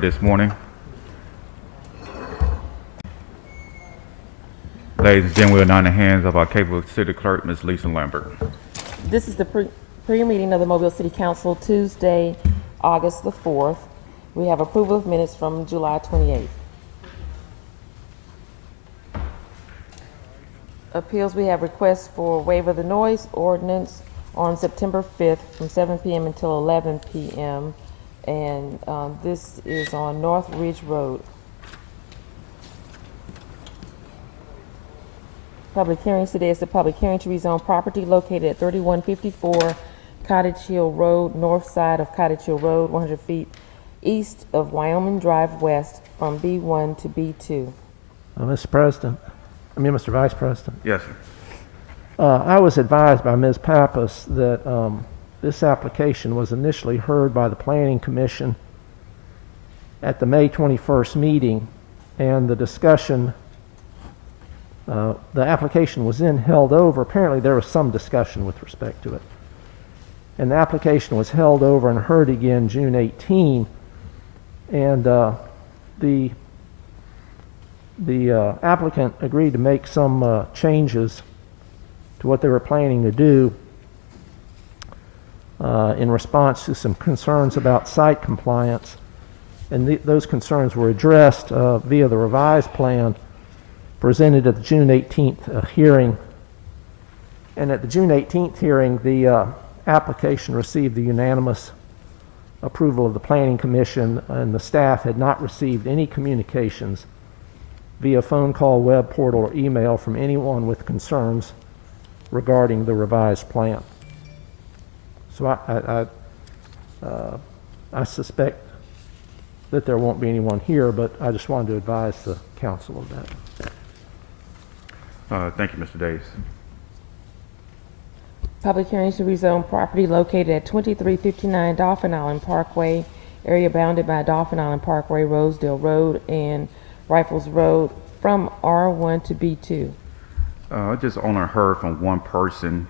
This morning. Ladies and gentlemen, we're now in the hands of our capable city clerk, Ms. Lisa Lambert. This is the pre-meeting of the Mobile City Council, Tuesday, August the 4th. We have approval of minutes from July 28th. Appeals, we have requests for waiver of the noise ordinance on September 5th from 7 p.m. until 11 p.m. And this is on North Ridge Road. Public hearings today is the public hearing to rezone property located at 3154 Cottage Hill Road, north side of Cottage Hill Road, 100 feet east of Wyoming Drive West, from B1 to B2. Mr. Vice President. Yes, sir. I was advised by Ms. Pappas that this application was initially heard by the Planning Commission at the May 21st meeting, and the discussion, the application was then held over. Apparently there was some discussion with respect to it. And the application was held over and heard again June 18, and the applicant agreed to make some changes to what they were planning to do in response to some concerns about site compliance. And those concerns were addressed via the revised plan presented at the June 18th hearing. And at the June 18th hearing, the application received the unanimous approval of the Planning Commission, and the staff had not received any communications via phone call, web portal, or email from anyone with concerns regarding the revised plan. So I suspect that there won't be anyone here, but I just wanted to advise the council of that. Thank you, Mr. Davis. Public hearings to rezone property located at 2359 Dolphin Island Parkway, area bounded by Dolphin Island Parkway, Rosedale Road, and Rifles Road, from R1 to B2. I just only heard from one person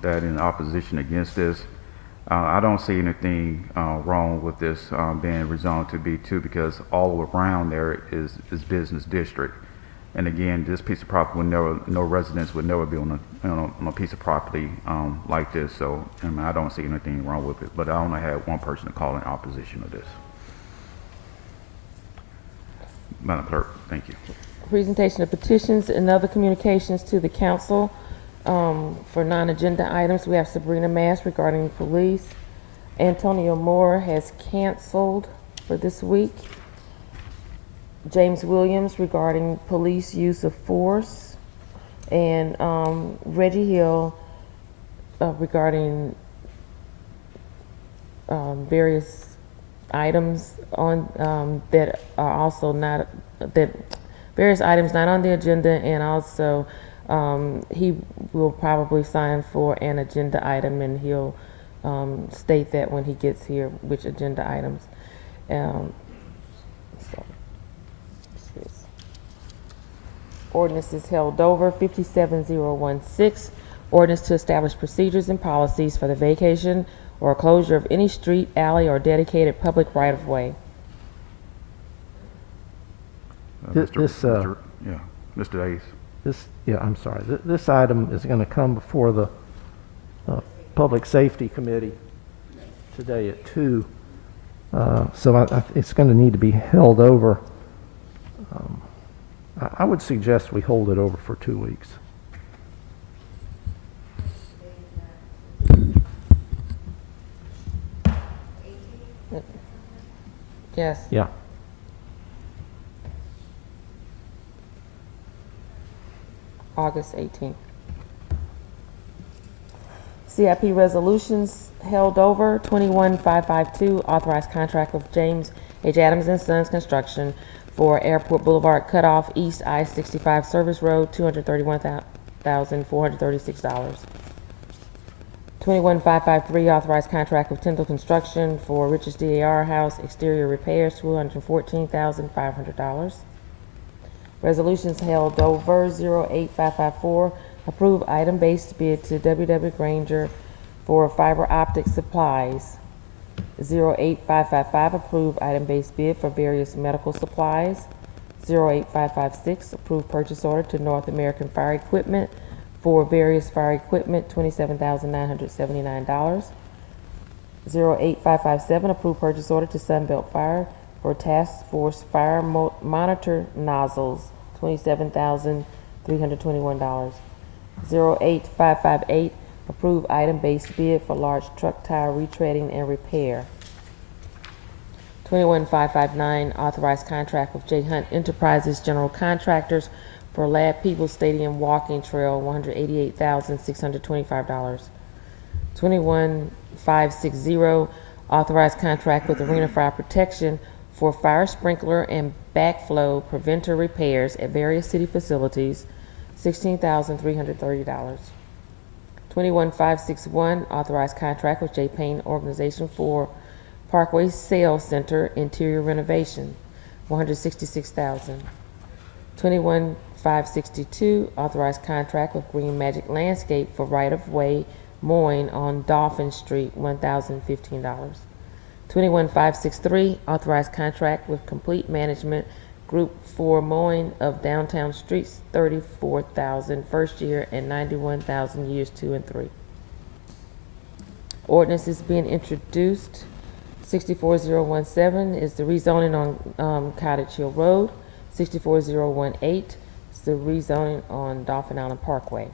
that in opposition against this. I don't see anything wrong with this being rezoned to B2, because all around there is business district. And again, this piece of property would never, no residents would never be on a piece of property like this. So I don't see anything wrong with it. But I only had one person to call in opposition of this. Madam Clerk, thank you. Presentation of petitions and other communications to the council. For non-agenda items, we have Sabrina Mass regarding police. Antonio Moore has canceled for this week. James Williams regarding police use of force. And Reggie Hill regarding various items on that are also not, that various items not on the agenda, and also he will probably sign for an agenda item, and he'll state that when he gets here which agenda items. Ordinance is held over. 57016, ordinance to establish procedures and policies for the vacation or closure of any street, alley, or dedicated public right-of-way. Mr. Davis. This item is going to come before the Public Safety Committee today at 2. So it's going to need to be held over. I would suggest we hold it over for 2 weeks. Yes. Yeah. August 18th. CIP resolutions held over. 21552, authorized contract with James H. Adams and Sons Construction for Airport Boulevard cutoff east I-65 Service Road, $231,436. 21553, authorized contract with Tyndall Construction for Richards DAR House exterior repairs, $214,500. Resolutions held over. 08554, approve item-based bid to W.W. Granger for fiber optic supplies. 08555, approve item-based bid for various medical supplies. 08556, approve purchase order to North American Fire Equipment for various fire equipment, $27,979. 08557, approve purchase order to Sunbelt Fire for Task Force Fire Monitor Nozzles, $27,321. 08558, approve item-based bid for large truck tire retreading and repair. 21559, authorized contract with J. Hunt Enterprises General Contractors for Lad People Stadium Walking Trail, $188,625. 21560, authorized contract with Arena Fire Protection for fire sprinkler and backflow preventer repairs at various city facilities, $16,330. 21561, authorized contract with J. Payne Organization for Parkway Sales Center interior renovation, $166,000. 21562, authorized contract with Green Magic Landscape for right-of-way mowing on Dolphin Street, $1,015. 21563, authorized contract with Complete Management Group for mowing of downtown streets, $34,000 first year and $91,000 years 2 and 3. Ordinance is being introduced. 64017 is the rezoning on Cottage Hill Road. 64018 is the rezoning on Dolphin Island Parkway.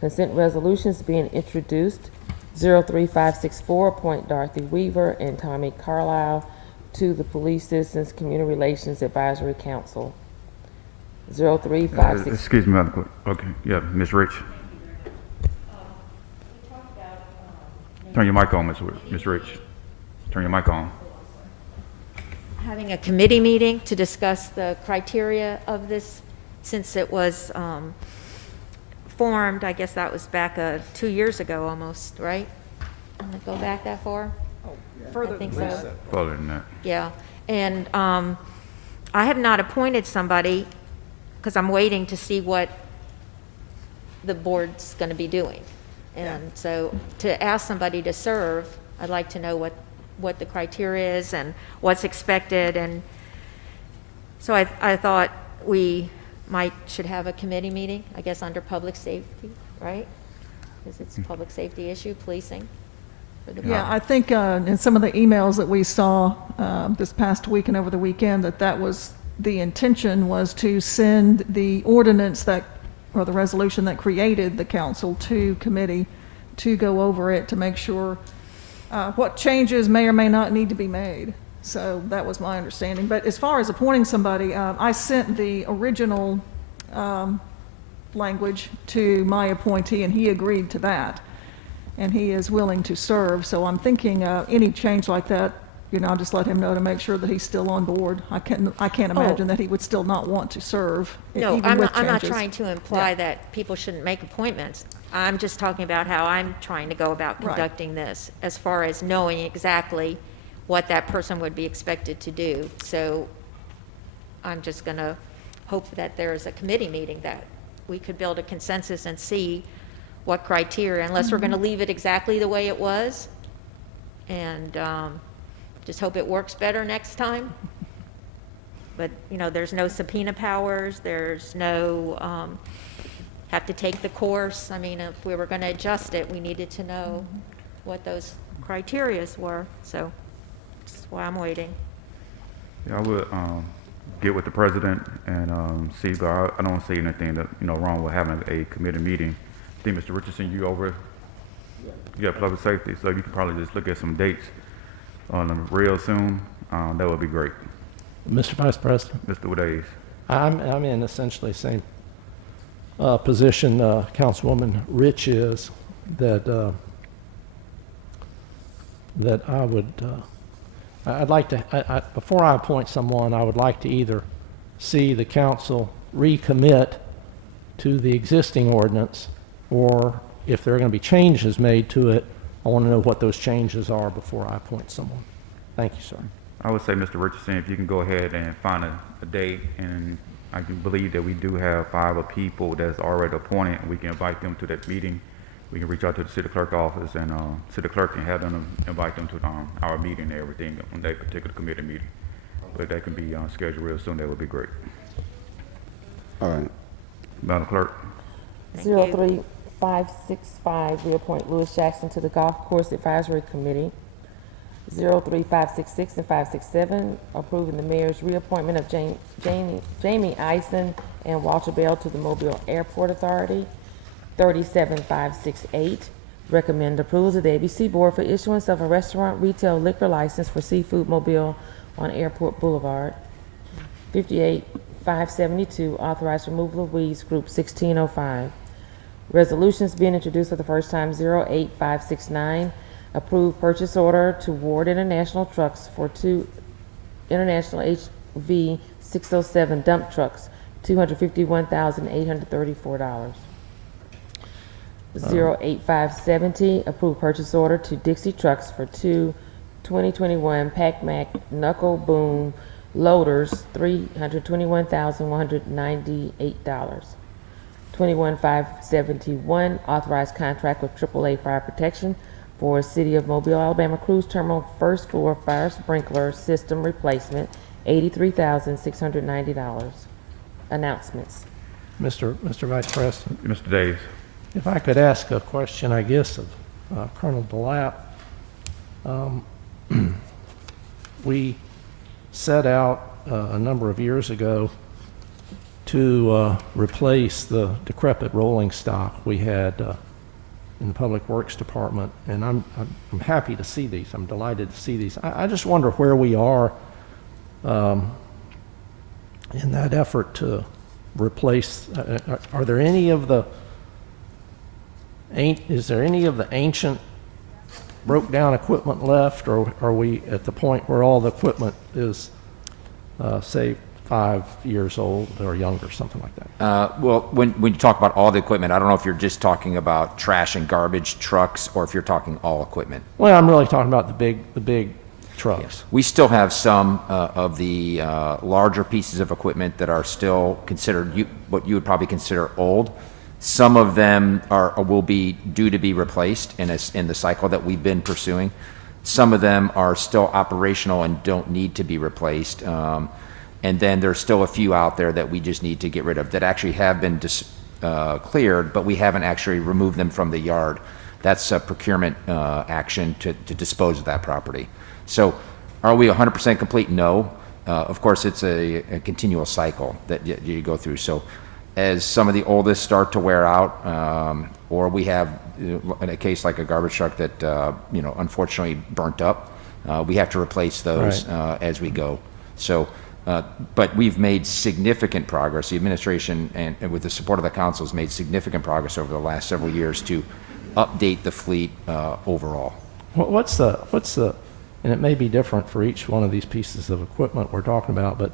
Consent resolutions being introduced. 03564, appoint Dorothy Weaver and Tommy Carlisle to the Police Citizens Community Relations Advisory Council. 03564. Excuse me, Madam Clerk. Okay, yeah, Ms. Rich. Turn your mic on, Ms. Rich. Turn your mic on. Having a committee meeting to discuss the criteria of this, since it was formed, I guess that was back 2 years ago almost, right? Didn't it go back that far? Further I think than so. that. Further than that. Yeah, and I have not appointed somebody because I'm waiting to see what the board's going to be doing. And so to ask somebody to serve, I'd like to know what the criteria is and what's expected. And so I thought we should have a committee meeting, I guess, under public safety, right? Because it's a public safety issue, policing. for the Yeah, I think in some of the emails that we saw this past week and over the weekend, that was the intention, was to send the ordinance that, or the resolution that created the council to committee to go over it to make sure what changes may or may not need to be made. So that was my understanding. But as far as appointing somebody, I sent the original language to my appointee, and he agreed to that. And he is willing to serve. So I'm thinking any change like that, I'll just let him know to make sure that he's still on board. I can't imagine that he would still not want to serve, No, even I'm with not changes. trying to imply that people shouldn't make appointments. I'm just talking about how I'm trying to go about Right. conducting this, as far as knowing exactly what that person would be expected to do. So I'm just going to hope that there is a committee meeting that we could build a consensus and see what criteria, unless we're going to leave it exactly the way it was, and just hope it works better next time. But, there's no subpoena powers, there's no, have to take the course. I mean, if we were going to adjust it, we needed to know what those criterias were, so that's why I'm waiting. Yeah, I would get with the president and see, but I don't see anything that wrong with having a committee meeting. I think Mr. Richardson, you over? Yeah, public safety. So you can probably just look at some dates on them real soon. That would be great. Mr. Vice President, Mr. Udays. I'm in essentially the same position Councilwoman Rich is, that I would, I'd like to, before I appoint someone, I would like to either see the council recommit to the existing ordinance, or if there are going to be changes made to it, I want to know what those changes are before I appoint someone. Thank you, sir. I would say, Mr. Richardson, if you can go ahead and find a date, and I can believe that we do have 5 people that's already appointed, and we can invite them to that meeting we can reach out to the city clerk office, and city clerk can have them invite them to our meeting and everything on that particular committee meeting. But that can be scheduled real soon. That would be great. All right. Madam Clerk. Thank you. 03565, reappoint Louis Jackson to the Golf Course Advisory Committee. 03566 and 567, approving the mayor's reappointment of Jamie Eisen and Walter Bell to the Mobile Airport Authority. 37568, recommend approval to the ABC Board for issuance of a restaurant retail liquor license for Seafood Mobile on Airport Boulevard. 58572, authorize removal of weeds, Group 1605. Resolutions being introduced for the first time, 08569, approve purchase order to Ward International Trucks for 2 International HV 607 dump trucks, $251,834. 08570, approve purchase order to Dixie Trucks for 2 2021 PacMac knuckle boom loaders, $321,198. 21571, authorized contract with AAA Fire Protection for City of Mobile, Alabama Cruise Terminal first floor fire sprinkler system replacement, $83,690. Announcements. Mr. Vice President, Mr. Davis. if I could ask a question, I guess, of Colonel DeLapp. We set out a number of years ago to replace the decrepit rolling stock we had in the Public Works Department, and I'm happy to see these. I'm delighted to see these. I just wonder where we are in that effort to replace. Are there any of the is there any of the ancient broke down equipment left, or are we at the point where all the equipment is, say, 5 years old or younger, something like that? Well, when you talk about all the equipment, I don't know if you're just talking about trash and garbage trucks or if you're talking all equipment. Well, I'm really talking about the big trucks. We still have some of the larger pieces of equipment that are still considered what you would probably consider old. Some of them will be due to be replaced in the cycle that we've been pursuing. Some of them are still operational and don't need to be replaced. And then there's still a few out there that we just need to get rid of that actually have been cleared, but we haven't actually removed them from the yard. That's a procurement action to dispose of that property. So are we 100% complete? No. Of course, it's a continual cycle that you go through. So as some of the oldest start to wear out, or we have in a case like a garbage truck that unfortunately burnt up, we have to replace those as we go. So, but we've made significant progress. The administration and with the support of the council has made significant progress over the last several years to update the fleet overall. What's the, and it may be different for each one of these pieces of equipment we're talking about, but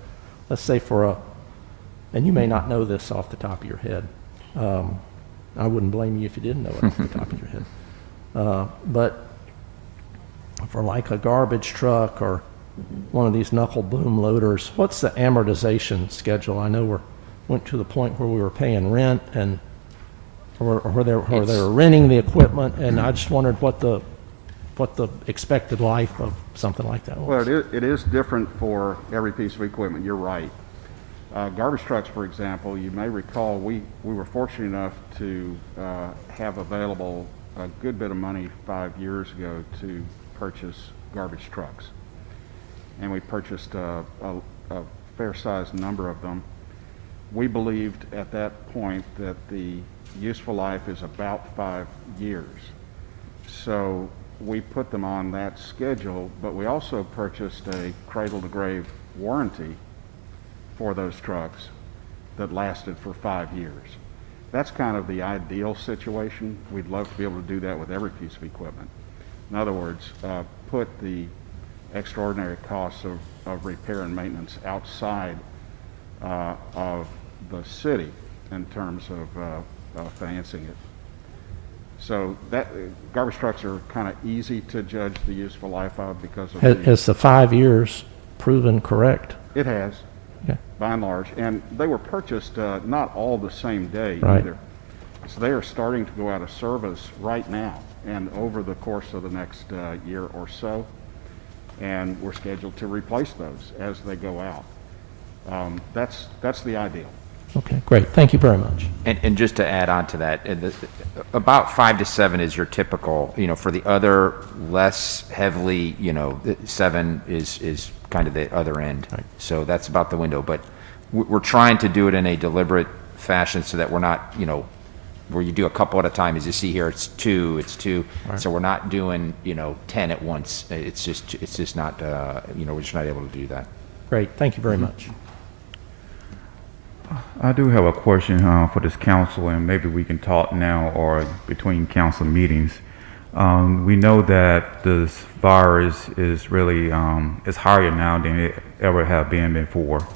let's say and you may not know this off the top of your head. I wouldn't blame you if you didn't know it off the top of your head. But for like a garbage truck or one of these knuckle boom loaders, what's the amortization schedule? I know we went to the point where we were paying rent or they were renting the equipment, and I just wondered what the expected life of something like that was. Well, it is different for every piece of equipment. You're right. Garbage trucks, for example, you may recall we were fortunate enough to have available a good bit of money 5 years ago to purchase garbage trucks. And we purchased a fair-sized number of them. We believed at that point that the useful life is about 5 years. So we put them on that schedule, but we also purchased a cradle-to-grave warranty for those trucks that lasted for 5 years. That's kind of the ideal situation. We'd love to be able to do that with every piece of equipment. In other words, put the extraordinary costs of repair and maintenance outside of the city in terms of financing it. So that garbage trucks are kind of easy to judge the useful life of because of Has the 5 years proven correct? It has. Okay. By and large, and they were purchased not all the same day Right. either. So they are starting to go out of service right now and over the course of the next year or so. And we're scheduled to replace those as they go out. That's the ideal. Okay, great. Thank you very much. And just to add on to that, about 5 to 7 is your typical, for the other less heavily, 7 is kind of the other end. Right. So that's about the window. But we're trying to do it in a deliberate fashion so that we're not, where you do a couple at a time. As you see here, it's two. Right. So we're not doing, 10 at once. It's just not, we're just not able to do that. Great, thank you very much. I do have a question for this council, and maybe we can talk now or between council meetings. We know that this virus is really is higher now than it ever have been before,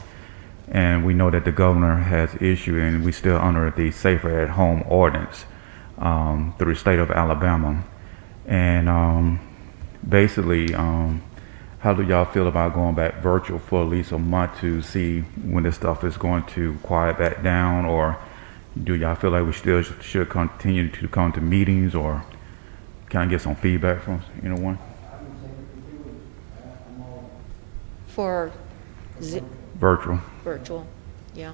and we know that the governor has issued, and we still under the Safer at Home ordinance through the state of Alabama, and basically. How do y'all feel about going back virtual for at least a month to see when this stuff is going to quiet back down, or do y'all feel like we still should continue to come to meetings, or kind of get some feedback from anyone? For Virtual. virtual, yeah.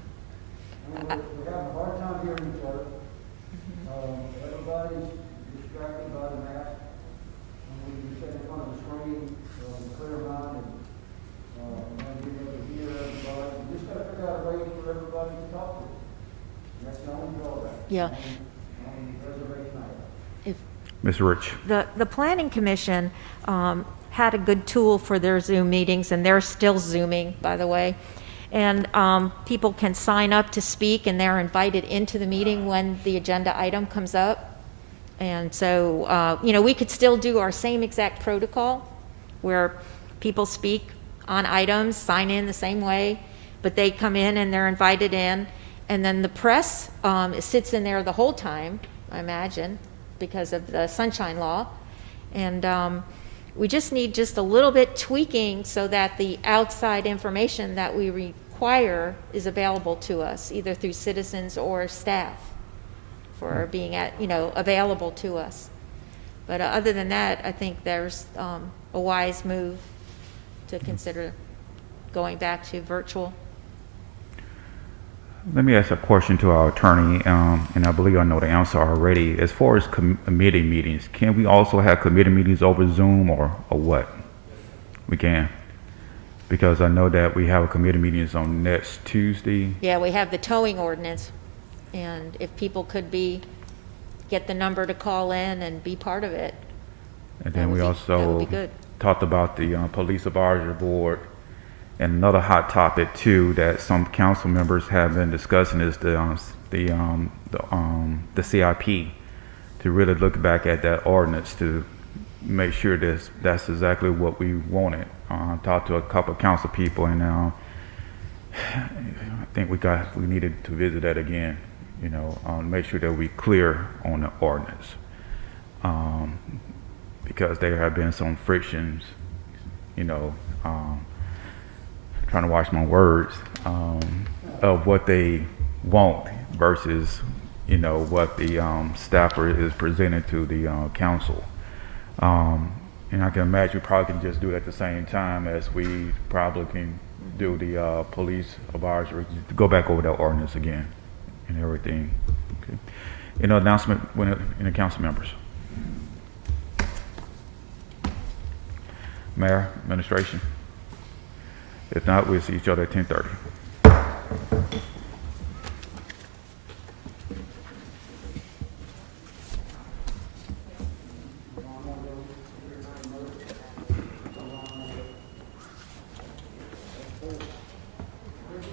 We have a hard time hearing each other. Everybody's distracted by the mask. When we sit in front of the screen, clear mind and be able to hear everybody. We just gotta figure out a way for everybody to talk to. And that's the only drawback. Yeah. Only reservation I have. Ms. Rich. The Planning Commission had a good tool for their Zoom meetings, and they're still Zooming, by the way. And people can sign up to speak, and they're invited into the meeting when the agenda item comes up. And so, we could still do our same exact protocol where people speak on items, sign in the same way, but they come in and they're invited in. And then the press sits in there the whole time, I imagine, because of the sunshine law. And we just need just a little bit tweaking so that the outside information that we require is available to us, either through citizens or staff, for being available to us. But other than that, I think there's a wise move to consider going back to virtual. Let me ask a question to our attorney, and I believe I know the answer already. As far as committee meetings, can we also have committee meetings over Zoom or what? We can. Because I know that we have a committee meetings on next Tuesday. Yeah, we have the towing ordinance, and if people could get the number to call in and be part of it. And then we that also would be good. talked about the police advisory board. And another hot topic too that some council members have been discussing is the CIP, to really look back at that ordinance to make sure that's exactly what we wanted. Talked to a couple of council people, and I think we needed to visit that again. Make sure that we clear on the ordinance, because there have been some frictions. Trying to watch my words, of what they want versus, what the staffer is presenting to the council. And I can imagine we probably can just do it at the same time as we probably can do the police advisory, go back over that ordinance again and everything. Okay. Announcement in the council members. Mayor, administration. If not, we'll see each other at 10:30.